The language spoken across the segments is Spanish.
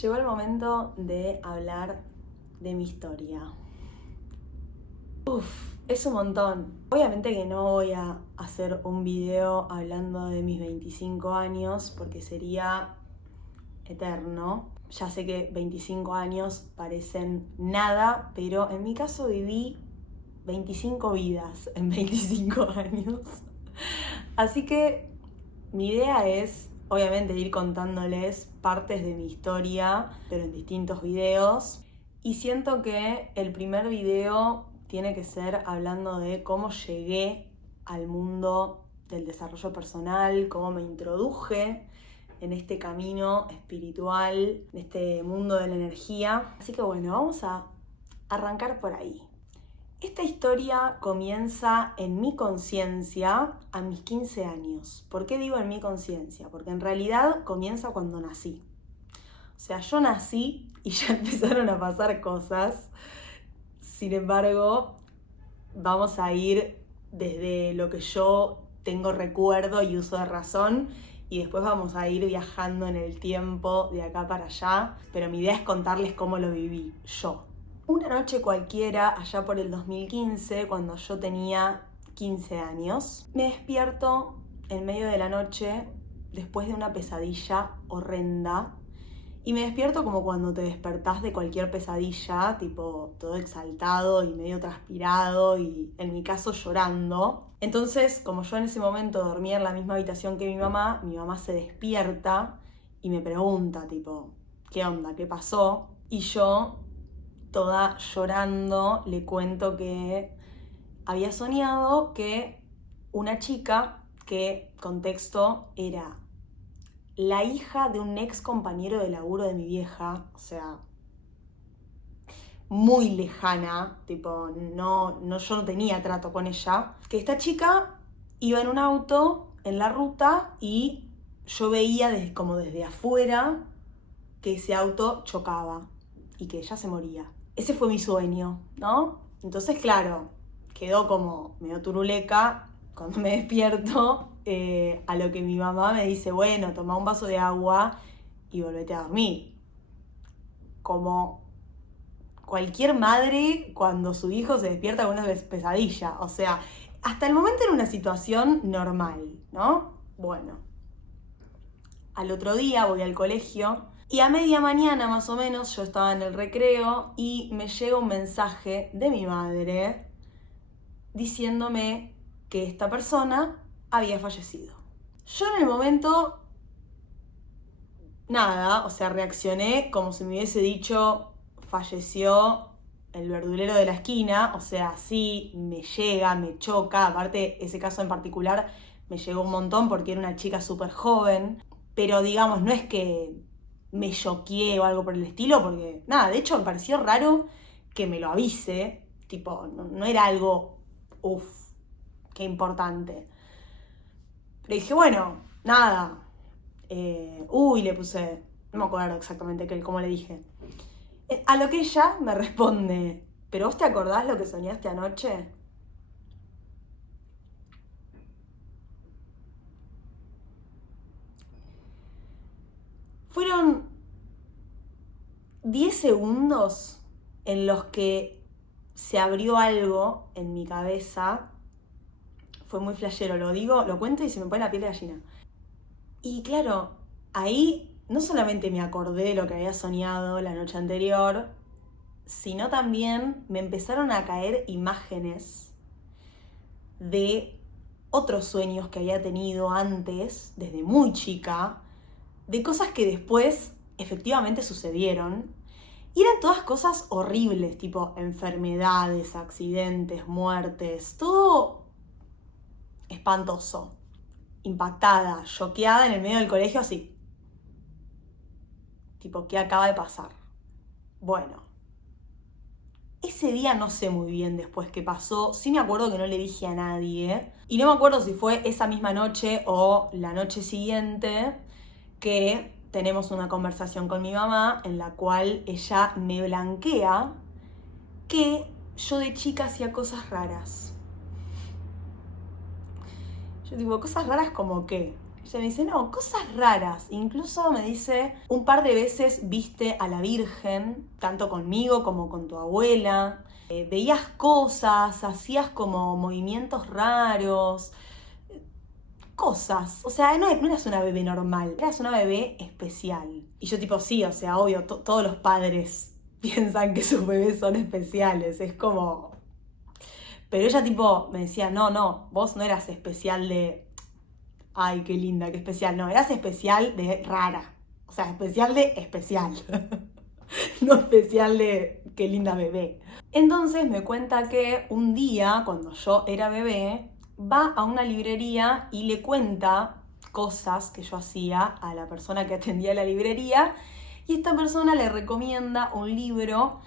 Llegó el momento de hablar de mi historia. Es un montón. Obviamente que no voy a hacer un video hablando de mis 25 años porque sería eterno. Ya sé que 25 años parecen nada, pero en mi caso viví 25 vidas en 25 años. Así que mi idea es, obviamente, ir contándoles partes de mi historia, pero en distintos videos. Y siento que el primer video tiene que ser hablando de cómo llegué al mundo del desarrollo personal, cómo me introduje en este camino espiritual, en este mundo de la energía. Así que bueno, vamos a arrancar por ahí. Esta historia comienza en mi conciencia a mis 15 años. ¿Por qué digo en mi conciencia? Porque en realidad comienza cuando nací. O sea, yo nací y ya empezaron a pasar cosas. Sin embargo, vamos a ir desde lo que yo tengo recuerdo y uso de razón y después vamos a ir viajando en el tiempo de acá para allá. Pero mi idea es contarles cómo lo viví yo. Una noche cualquiera, allá por el 2015, cuando yo tenía 15 años, me despierto en medio de la noche después de una pesadilla horrenda. Y me despierto como cuando te despertás de cualquier pesadilla, tipo todo exaltado y medio transpirado y en mi caso llorando. Entonces, como yo en ese momento dormía en la misma habitación que mi mamá se despierta y me pregunta tipo, ¿qué onda? ¿Qué pasó? Y yo, toda llorando, le cuento que había soñado que una chica, que contexto era la hija de un ex compañero de laburo de mi vieja, o sea, muy lejana, tipo, yo no tenía trato con ella, que esta chica iba en un auto en la ruta y yo veía como desde afuera que ese auto chocaba y que ella se moría. Ese fue mi sueño, ¿no? Entonces, claro, quedó como medio turuleca cuando me despierto, a lo que mi mamá me dice, bueno, toma un vaso de agua y volvete a dormir. Como cualquier madre cuando su hijo se despierta con una pesadilla. O sea, hasta el momento era una situación normal, ¿no? Bueno, al otro día voy al colegio y a media mañana más o menos yo estaba en el recreo y me llega un mensaje de mi madre diciéndome que esta persona había fallecido. Yo en el momento, nada, o sea, reaccioné como si me hubiese dicho, falleció el verdulero de la esquina, o sea, sí, me llega, me choca, aparte ese caso en particular me llegó un montón porque era una chica súper joven, pero digamos, no es que me choqué o algo por el estilo, porque nada, de hecho me pareció raro que me lo avise, tipo, no era algo, qué importante. Pero dije, bueno, nada, le puse, no me acuerdo exactamente cómo le dije. A lo que ella me responde, ¿pero vos te acordás lo que soñaste anoche? Fueron 10 segundos en los que se abrió algo en mi cabeza. Fue muy flashero, lo digo, lo cuento y se me pone la piel de gallina. Y claro, ahí no solamente me acordé de lo que había soñado la noche anterior, sino también me empezaron a caer imágenes de otros sueños que había tenido antes, desde muy chica, de cosas que después efectivamente sucedieron. Y eran todas cosas horribles, tipo enfermedades, accidentes, muertes, todo espantoso. Impactada, choqueada en el medio del colegio así. Tipo, ¿qué acaba de pasar? Bueno, ese día no sé muy bien después qué pasó. Sí me acuerdo que no le dije a nadie. Y no me acuerdo si fue esa misma noche o la noche siguiente que tenemos una conversación con mi mamá en la cual ella me blanquea que yo de chica hacía cosas raras. Yo digo, cosas raras como qué. Se me dice, no, cosas raras. Incluso me dice, un par de veces viste a la Virgen, tanto conmigo como con tu abuela. Veías cosas, hacías como movimientos raros. Cosas. O sea, no eras una bebé normal, eras una bebé especial. Y yo tipo, sí, o sea, obvio, todos los padres piensan que sus bebés son especiales. Es como... Pero ella tipo me decía, no, vos no eras especial de... Ay, qué linda, qué especial. No, eras especial de rara. O sea, especial de especial. No especial de qué linda bebé. Entonces me cuenta que un día, cuando yo era bebé, va a una librería y le cuenta cosas que yo hacía a la persona que atendía la librería. Y esta persona le recomienda un libro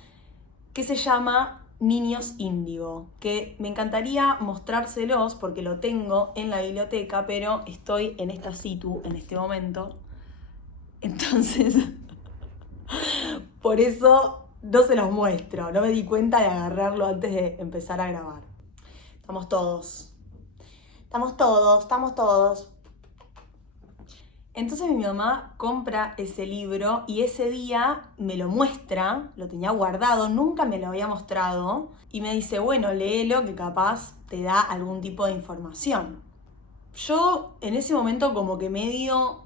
que se llama Niños Índigo, que me encantaría mostrárselos porque lo tengo en la biblioteca, pero estoy en esta situ en este momento. Entonces, por eso no se los muestro. No me di cuenta de agarrarlo antes de empezar a grabar. Estamos todos. Estamos todos. Entonces mi mamá compra ese libro y ese día me lo muestra, lo tenía guardado, nunca me lo había mostrado, y me dice, bueno, léelo que capaz te da algún tipo de información. Yo en ese momento como que medio,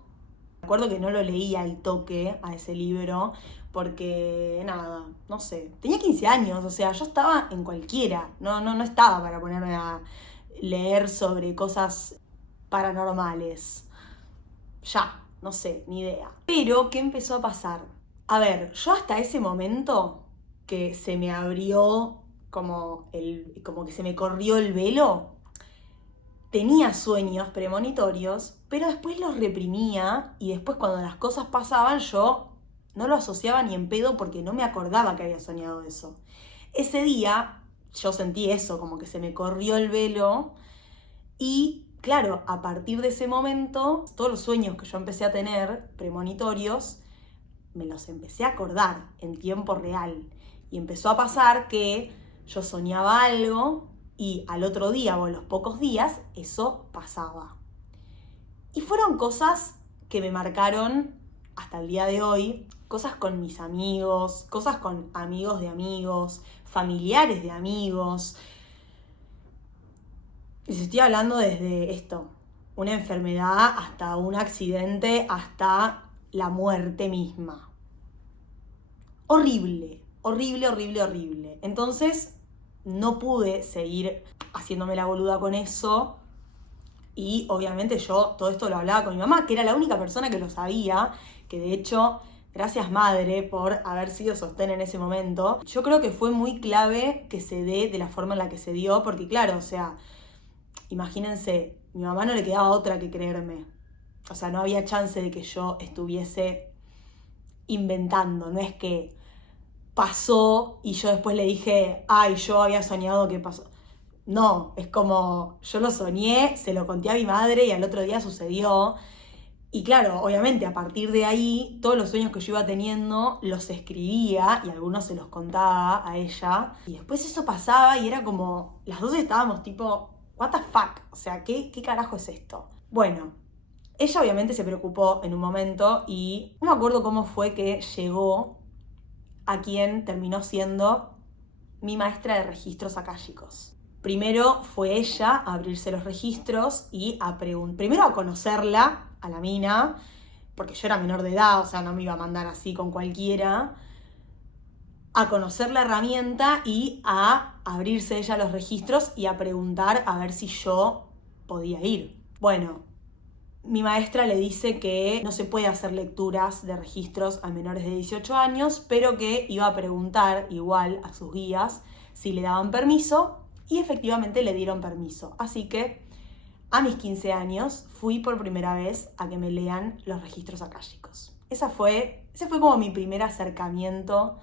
me acuerdo que no lo leía al toque a ese libro, porque nada, no sé, tenía 15 años, o sea, yo estaba en cualquiera, no estaba para ponerme a leer sobre cosas paranormales. Ya, no sé, ni idea. Pero, ¿qué empezó a pasar? A ver, yo hasta ese momento que se me abrió como que se me corrió el velo, tenía sueños premonitorios, pero después los reprimía y después cuando las cosas pasaban yo no lo asociaba ni en pedo porque no me acordaba que había soñado eso. Ese día yo sentí eso, como que se me corrió el velo y claro, a partir de ese momento, todos los sueños que yo empecé a tener, premonitorios, me los empecé a acordar en tiempo real. Y empezó a pasar que yo soñaba algo y al otro día o a los pocos días eso pasaba. Y fueron cosas que me marcaron hasta el día de hoy, cosas con mis amigos, cosas con amigos de amigos, familiares de amigos. Les estoy hablando desde esto, una enfermedad hasta un accidente, hasta la muerte misma. Horrible, horrible, horrible, horrible. Entonces no pude seguir haciéndome la boluda con eso y obviamente yo todo esto lo hablaba con mi mamá, que era la única persona que lo sabía, que de hecho, gracias madre por haber sido sostén en ese momento. Yo creo que fue muy clave que se dé de la forma en la que se dio, porque claro, o sea... Imagínense, mi mamá no le quedaba otra que creerme. O sea, no había chance de que yo estuviese inventando. No es que pasó y yo después le dije, ay, yo había soñado que pasó. No, es como, yo lo soñé, se lo conté a mi madre y al otro día sucedió. Y claro, obviamente a partir de ahí, todos los sueños que yo iba teniendo los escribía y algunos se los contaba a ella. Y después eso pasaba y era como, las dos estábamos tipo... What the fuck, o sea, ¿qué carajo es esto? Bueno, ella obviamente se preocupó en un momento y no me acuerdo cómo fue que llegó a quien terminó siendo mi maestra de registros akáshicos. Primero fue ella a abrirse los registros y primero a conocerla, a la mina, porque yo era menor de edad, o sea, no me iba a mandar así con cualquiera, a conocer la herramienta y a abrirse ella los registros y a preguntar a ver si yo podía ir. Bueno, mi maestra le dice que no se puede hacer lecturas de registros a menores de 18 años, pero que iba a preguntar igual a sus guías si le daban permiso y efectivamente le dieron permiso. Así que a mis 15 años fui por primera vez a que me lean los registros akáshicos. Ese fue como mi primer acercamiento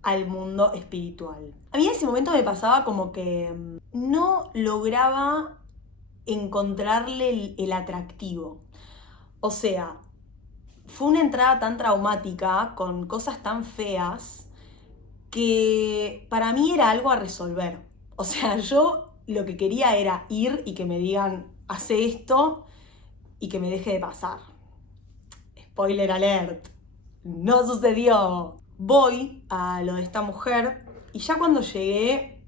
al mundo espiritual. A mí en ese momento me pasaba como que no lograba encontrarle el atractivo. O sea, fue una entrada tan traumática, con cosas tan feas, que para mí era algo a resolver. O sea, yo lo que quería era ir y que me digan, hace esto, y que me deje de pasar. Spoiler alert, no sucedió. Voy a lo de esta mujer y ya cuando llegué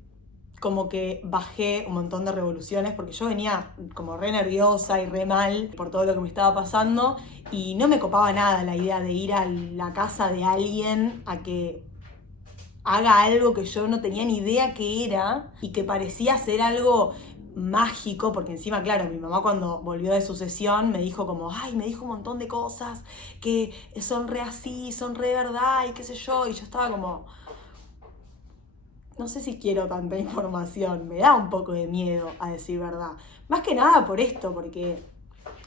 como que bajé un montón de revoluciones porque yo venía como re nerviosa y re mal por todo lo que me estaba pasando y no me copaba nada la idea de ir a la casa de alguien a que haga algo que yo no tenía ni idea qué era y que parecía ser algo mágico, porque encima, claro, mi mamá cuando volvió de su sesión me dijo como, ay, me dijo un montón de cosas que son re así, son re verdad y qué sé yo, y yo estaba como, no sé si quiero tanta información, me da un poco de miedo, a decir verdad. Más que nada por esto, porque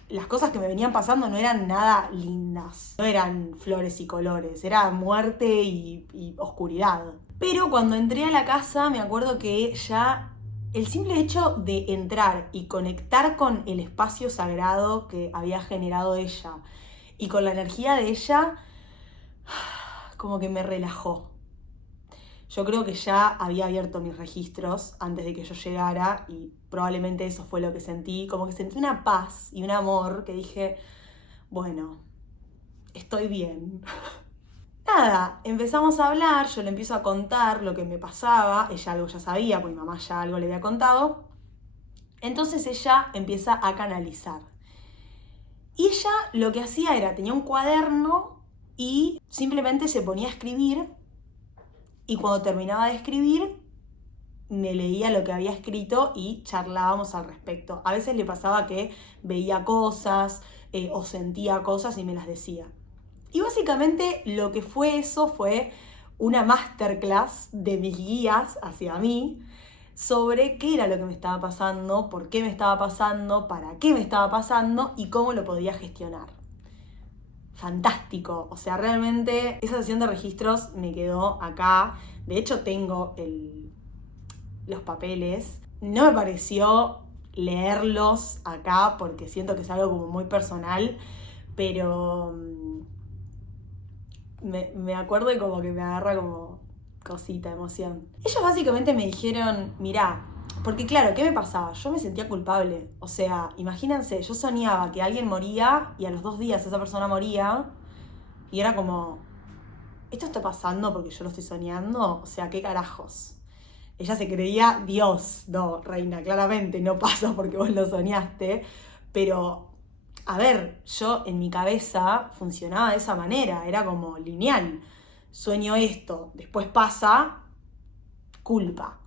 las cosas que me venían pasando no eran nada lindas, no eran flores y colores, era muerte y oscuridad. Pero cuando entré a la casa me acuerdo que ya el simple hecho de entrar y conectar con el espacio sagrado que había generado ella y con la energía de ella, como que me relajó. Yo creo que ya había abierto mis registros antes de que yo llegara y probablemente eso fue lo que sentí, como que sentí una paz y un amor que dije, bueno, estoy bien. Nada, empezamos a hablar, yo le empiezo a contar lo que me pasaba, ella algo ya sabía, porque mi mamá ya algo le había contado. Entonces ella empieza a canalizar. Y ella lo que hacía era, tenía un cuaderno y simplemente se ponía a escribir. Y cuando terminaba de escribir, me leía lo que había escrito y charlábamos al respecto. A veces le pasaba que veía cosas o sentía cosas y me las decía. Y básicamente lo que fue eso fue una masterclass de mis guías hacia mí sobre qué era lo que me estaba pasando, por qué me estaba pasando, para qué me estaba pasando y cómo lo podía gestionar. Fantástico, o sea, realmente esa sesión de registros me quedó acá. De hecho tengo los papeles. No me pareció leerlos acá porque siento que es algo como muy personal, pero me acuerdo y como que me agarra como cosita, emoción. Ellos básicamente me dijeron, mirá, porque claro, ¿qué me pasaba? Yo me sentía culpable. O sea, imagínense, yo soñaba que alguien moría y a los 2 días esa persona moría y era como, ¿esto está pasando porque yo lo estoy soñando? O sea, ¿qué carajos? Ella se creía Dios. No, reina, claramente no pasa porque vos lo soñaste, pero a ver, yo en mi cabeza funcionaba de esa manera, era como lineal. Sueño esto, después pasa, culpa,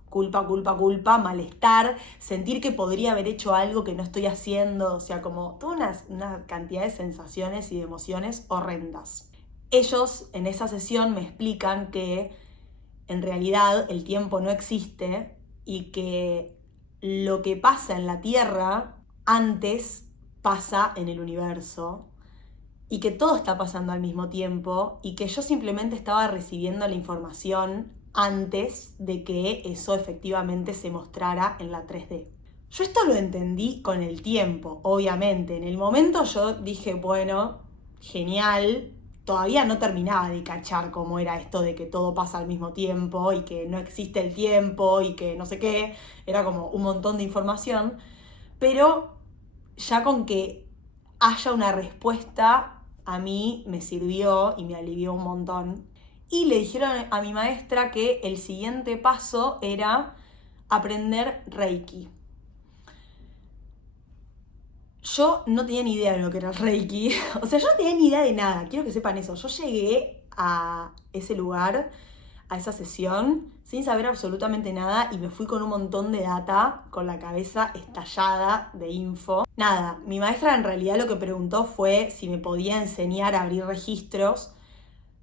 malestar, sentir que podría haber hecho algo que no estoy haciendo, o sea, como toda una cantidad de sensaciones y de emociones horrendas. Ellos en esa sesión me explican que en realidad el tiempo no existe y que lo que pasa en la Tierra antes pasa en el universo y que todo está pasando al mismo tiempo y que yo simplemente estaba recibiendo la información antes de que eso efectivamente se mostrara en la 3D. Yo esto lo entendí con el tiempo, obviamente. En el momento yo dije, bueno, genial, todavía no terminaba de cachar cómo era esto de que todo pasa al mismo tiempo y que no existe el tiempo y que no sé qué, era como un montón de información, pero ya con que haya una respuesta a mí me sirvió y me alivió un montón. Y le dijeron a mi maestra que el siguiente paso era aprender Reiki. Yo no tenía ni idea de lo que era el Reiki, o sea, yo no tenía ni idea de nada, quiero que sepan eso. Yo llegué a ese lugar, a esa sesión, sin saber absolutamente nada y me fui con un montón de data, con la cabeza estallada de info. Nada, mi maestra en realidad lo que preguntó fue si me podía enseñar a abrir registros,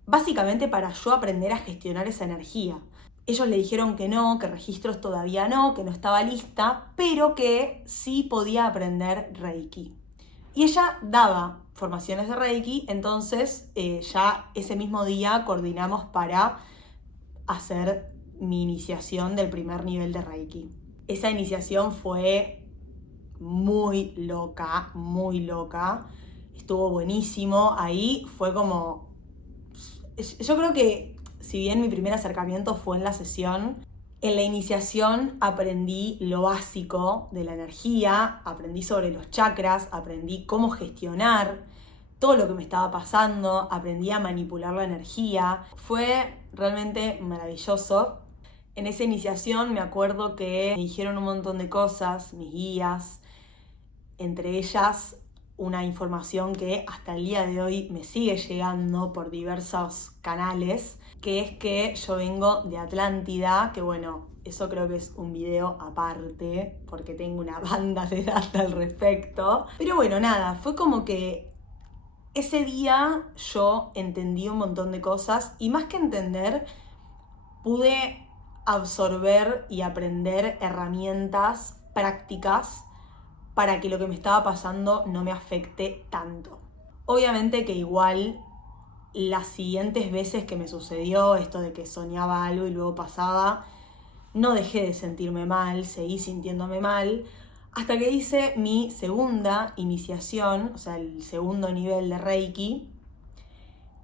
básicamente para yo aprender a gestionar esa energía. Ellos le dijeron que no, que registros todavía no, que no estaba lista, pero que sí podía aprender Reiki. Y ella daba formaciones de Reiki, entonces ya ese mismo día coordinamos para hacer mi iniciación del primer nivel de Reiki. Esa iniciación fue muy loca, estuvo buenísimo. Ahí fue como, yo creo que si bien mi primer acercamiento fue en la sesión, En la iniciación aprendí lo básico de la energía, aprendí sobre los chakras, aprendí cómo gestionar todo lo que me estaba pasando, aprendí a manipular la energía. Fue realmente maravilloso. En esa iniciación me acuerdo que me dijeron un montón de cosas, mis guías, entre ellas una información que hasta el día de hoy me sigue llegando por diversos canales, que es que yo vengo de Atlántida, que bueno, eso creo que es un video aparte, porque tengo una banda de data al respecto. Pero bueno, nada, fue como que ese día yo entendí un montón de cosas y más que entender, pude absorber y aprender herramientas prácticas para que lo que me estaba pasando no me afecte tanto. Obviamente que igual las siguientes veces que me sucedió esto de que soñaba algo y luego pasaba, no dejé de sentirme mal, seguí sintiéndome mal, hasta que hice mi segunda iniciación, o sea, el segundo nivel de Reiki,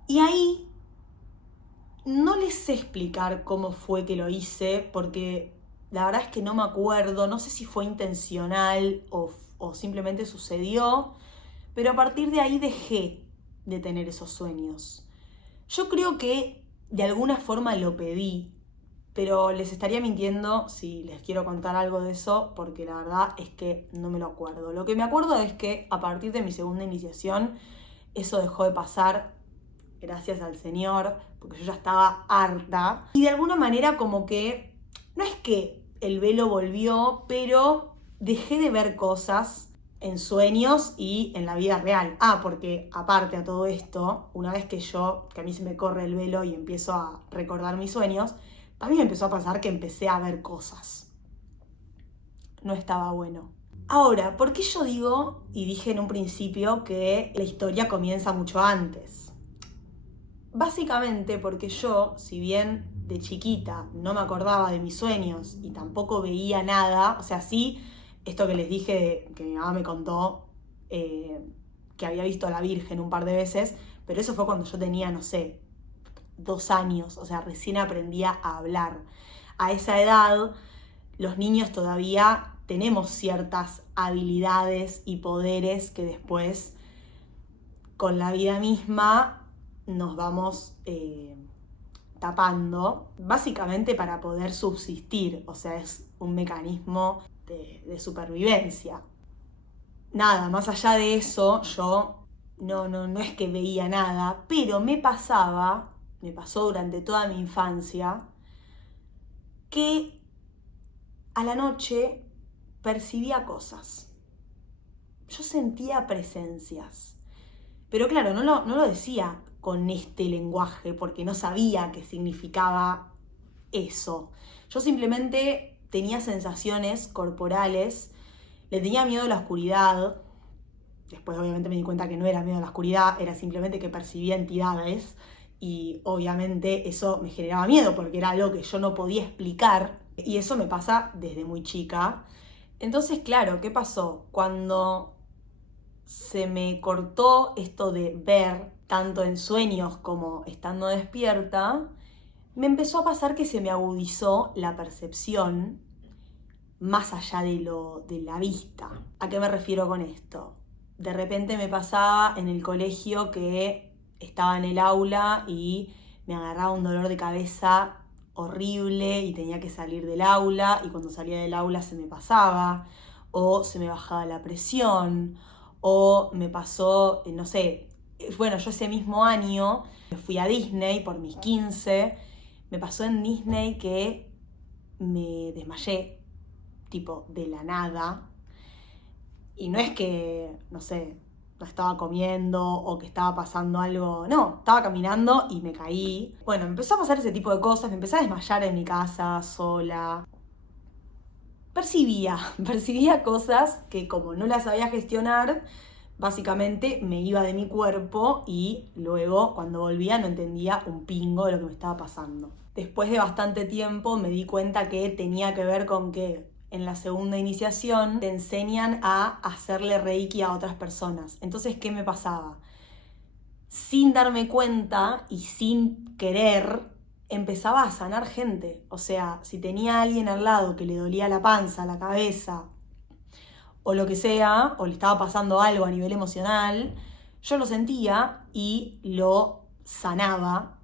y ahí no les sé explicar cómo fue que lo hice, porque la verdad es que no me acuerdo, no sé si fue intencional o simplemente sucedió, pero a partir de ahí dejé de tener esos sueños. Yo creo que de alguna forma lo pedí, pero les estaría mintiendo si les quiero contar algo de eso, porque la verdad es que no me lo acuerdo. Lo que me acuerdo es que a partir de mi segunda iniciación, eso dejó de pasar, gracias al Señor, porque yo ya estaba harta. Y de alguna manera como que, no es que el velo volvió, pero dejé de ver cosas en sueños y en la vida real. Porque aparte a todo esto, una vez que a mí se me corre el velo y empiezo a recordar mis sueños, también me empezó a pasar que empecé a ver cosas. No estaba bueno. Ahora, ¿por qué yo digo, y dije en un principio, que la historia comienza mucho antes? Básicamente porque yo, si bien de chiquita no me acordaba de mis sueños y tampoco veía nada, o sea, sí, esto que les dije, que mi mamá me contó, que había visto a la Virgen un par de veces, pero eso fue cuando yo tenía, no sé, 2 años, o sea, recién aprendía a hablar. A esa edad, los niños todavía tenemos ciertas habilidades y poderes que después, con la vida misma, nos vamos tapando, básicamente para poder subsistir, o sea, es un mecanismo de supervivencia. Nada, más allá de eso, yo no es que veía nada, pero me pasó durante toda mi infancia, que a la noche percibía cosas. Yo sentía presencias. Pero claro, no lo decía con este lenguaje, porque no sabía qué significaba eso. Yo simplemente tenía sensaciones corporales, le tenía miedo a la oscuridad. Después obviamente me di cuenta que no era miedo a la oscuridad, era simplemente que percibía entidades. Y obviamente eso me generaba miedo, porque era algo que yo no podía explicar. Y eso me pasa desde muy chica. Entonces, claro, ¿qué pasó? Cuando se me cortó esto de ver, tanto en sueños como estando despierta, me empezó a pasar que se me agudizó la percepción más allá de la vista. ¿A qué me refiero con esto? De repente me pasaba en el colegio que estaba en el aula y me agarraba un dolor de cabeza horrible y tenía que salir del aula, y cuando salía del aula se me pasaba, o se me bajaba la presión, o me pasó, no sé, bueno, yo ese mismo año fui a Disney por mis 15, me pasó en Disney que me desmayé, tipo de la nada, y no es que, no sé, no estaba comiendo o que estaba pasando algo, no, estaba caminando y me caí. Bueno, me empezó a pasar ese tipo de cosas, me empecé a desmayar en mi casa, sola. Percibía cosas que como no las sabía gestionar, básicamente me iba de mi cuerpo y luego cuando volvía no entendía un pingo de lo que me estaba pasando. Después de bastante tiempo me di cuenta que tenía que ver con que en la segunda iniciación te enseñan a hacerle reiki a otras personas. Entonces, ¿qué me pasaba? Sin darme cuenta y sin querer, empezaba a sanar gente. O sea, si tenía a alguien al lado que le dolía la panza, la cabeza, o lo que sea, o le estaba pasando algo a nivel emocional, yo lo sentía y lo sanaba,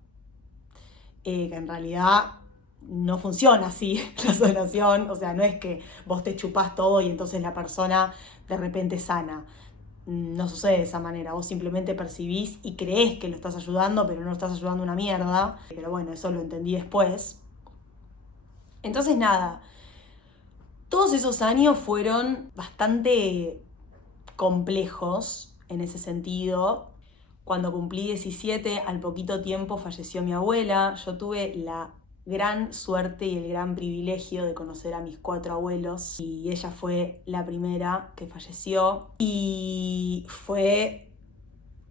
que en realidad no funciona así la sanación. O sea, no es que vos te chupás todo y entonces la persona de repente sana. No sucede de esa manera. Vos simplemente percibís y creés que lo estás ayudando, pero no lo estás ayudando una mierda. Pero bueno, eso lo entendí después. Entonces nada, todos esos años fueron bastante complejos en ese sentido. Cuando cumplí 17, al poquito tiempo falleció mi abuela. Yo tuve la gran suerte y el gran privilegio de conocer a mis 4 abuelos y ella fue la primera que falleció y fue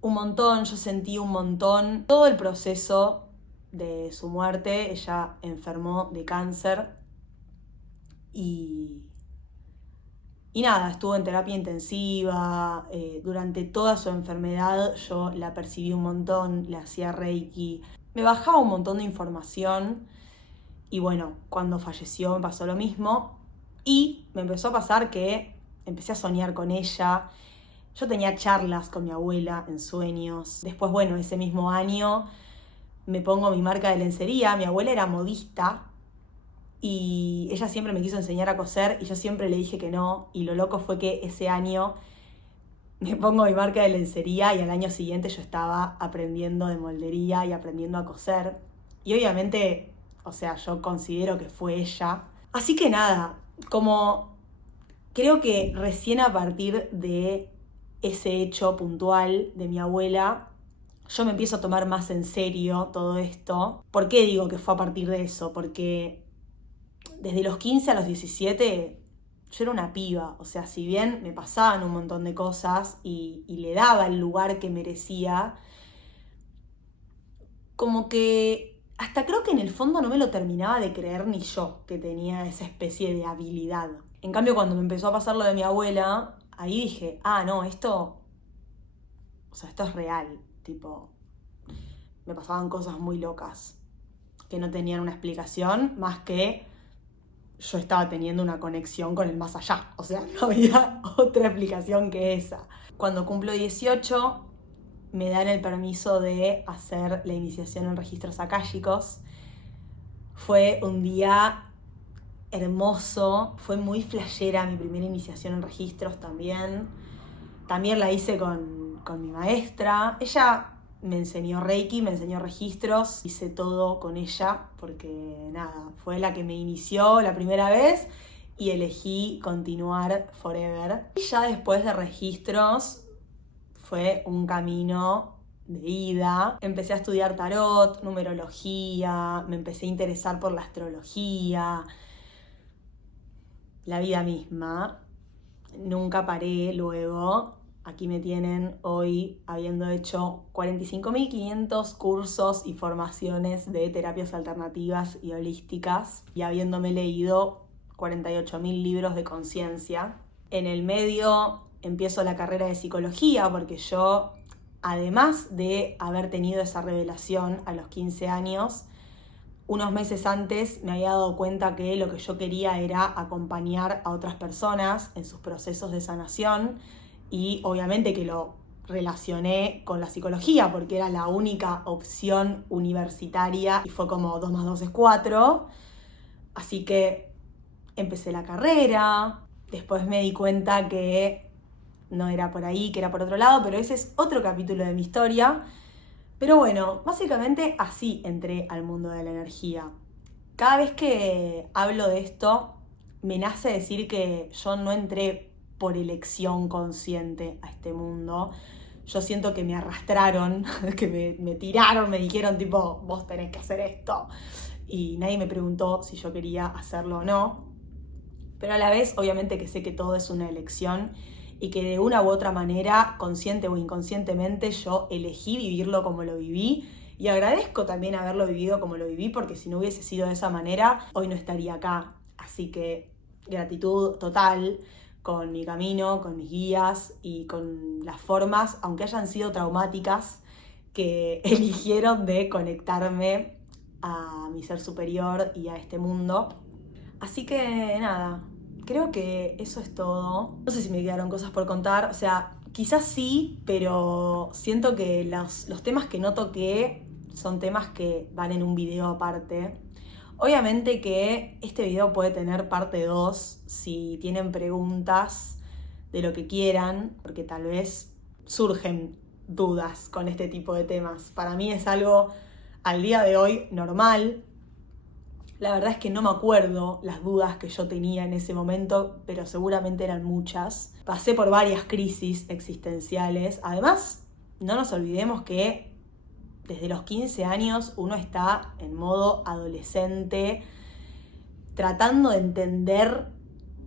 un montón, yo sentí un montón todo el proceso de su muerte. Ella enfermó de cáncer y nada, estuvo en terapia intensiva. Durante toda su enfermedad yo la percibí un montón, le hacía reiki, me bajaba un montón de información. Y bueno, cuando falleció me pasó lo mismo y me empezó a pasar que empecé a soñar con ella. Yo tenía charlas con mi abuela en sueños. Después, bueno, ese mismo año me pongo mi marca de lencería. Mi abuela era modista y ella siempre me quiso enseñar a coser y yo siempre le dije que no. Y lo loco fue que ese año me pongo mi marca de lencería y al año siguiente yo estaba aprendiendo de moldería y aprendiendo a coser. Y obviamente, o sea, yo considero que fue ella. Así que nada, como creo que recién a partir de ese hecho puntual de mi abuela, yo me empiezo a tomar más en serio todo esto. ¿Por qué digo que fue a partir de eso? Porque desde los 15 a los 17 yo era una piba. O sea, si bien me pasaban un montón de cosas y le daba el lugar que merecía, como que hasta creo que en el fondo no me lo terminaba de creer ni yo que tenía esa especie de habilidad. En cambio, cuando me empezó a pasar lo de mi abuela, ahí dije, no, esto es real. Tipo, me pasaban cosas muy locas que no tenían una explicación más que yo estaba teniendo una conexión con el más allá. O sea, no había otra explicación que esa. Cuando cumplo 18, me dan el permiso de hacer la iniciación en registros akáshicos. Fue un día hermoso, fue muy flashera mi primera iniciación en registros también. También la hice con mi maestra. Ella me enseñó reiki, me enseñó registros, hice todo con ella porque nada, fue la que me inició la primera vez y elegí continuar forever. Y ya después de registros fue un camino de ida. Empecé a estudiar tarot, numerología, me empecé a interesar por la astrología, la vida misma. Nunca paré luego. Aquí me tienen hoy habiendo hecho 45.500 cursos y formaciones de terapias alternativas y holísticas y habiéndome leído 48.000 libros de conciencia. En el medio empiezo la carrera de psicología porque yo, además de haber tenido esa revelación a los 15 años, unos meses antes me había dado cuenta que lo que yo quería era acompañar a otras personas en sus procesos de sanación y obviamente que lo relacioné con la psicología porque era la única opción universitaria y fue como 2 más 2 es 4. Así que empecé la carrera, después me di cuenta que no era por ahí, que era por otro lado, pero ese es otro capítulo de mi historia. Pero bueno, básicamente así entré al mundo de la energía. Cada vez que hablo de esto, me nace decir que yo no entré por elección consciente a este mundo. Yo siento que me arrastraron, que me tiraron, me dijeron tipo, vos tenés que hacer esto. Y nadie me preguntó si yo quería hacerlo o no. Pero a la vez, obviamente que sé que todo es una elección y que de una u otra manera, consciente o inconscientemente, yo elegí vivirlo como lo viví y agradezco también haberlo vivido como lo viví porque si no hubiese sido de esa manera, hoy no estaría acá. Así que gratitud total con mi camino, con mis guías y con las formas, aunque hayan sido traumáticas, que eligieron de conectarme a mi ser superior y a este mundo. Así que nada, creo que eso es todo. No sé si me quedaron cosas por contar, o sea, quizás sí, pero siento que los temas que no toqué son temas que van en un video aparte. Obviamente que este video puede tener parte 2 si tienen preguntas de lo que quieran, porque tal vez surgen dudas con este tipo de temas. Para mí es algo al día de hoy normal. La verdad es que no me acuerdo las dudas que yo tenía en ese momento, pero seguramente eran muchas. Pasé por varias crisis existenciales. Además, no nos olvidemos que desde los 15 años uno está en modo adolescente, tratando de entender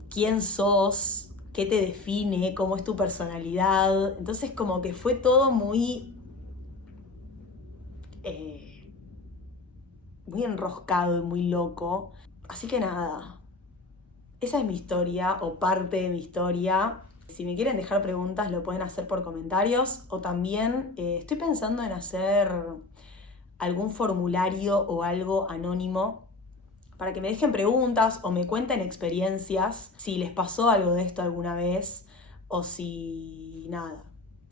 quién sos, qué te define, cómo es tu personalidad. Entonces como que fue todo muy enroscado y muy loco. Así que nada, esa es mi historia o parte de mi historia. Si me quieren dejar preguntas lo pueden hacer por comentarios o también estoy pensando en hacer algún formulario o algo anónimo para que me dejen preguntas o me cuenten experiencias, si les pasó algo de esto alguna vez o si nada,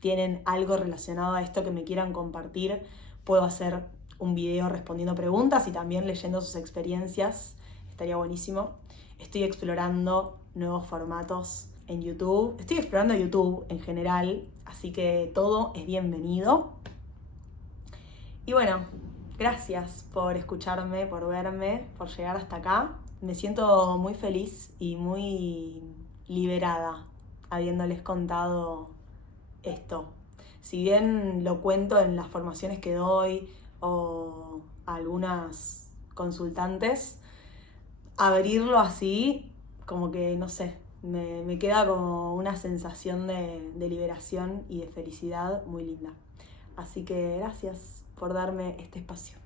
tienen algo relacionado a esto que me quieran compartir. Puedo hacer un video respondiendo preguntas y también leyendo sus experiencias, estaría buenísimo. Estoy explorando nuevos formatos en YouTube, estoy explorando YouTube en general, así que todo es bienvenido. Y bueno, gracias por escucharme, por verme, por llegar hasta acá. Me siento muy feliz y muy liberada habiéndoles contado esto. Si bien lo cuento en las formaciones que doy o a algunas consultantes, abrirlo así, como que, no sé, me queda como una sensación de liberación y de felicidad muy linda. Así que gracias por darme este espacio.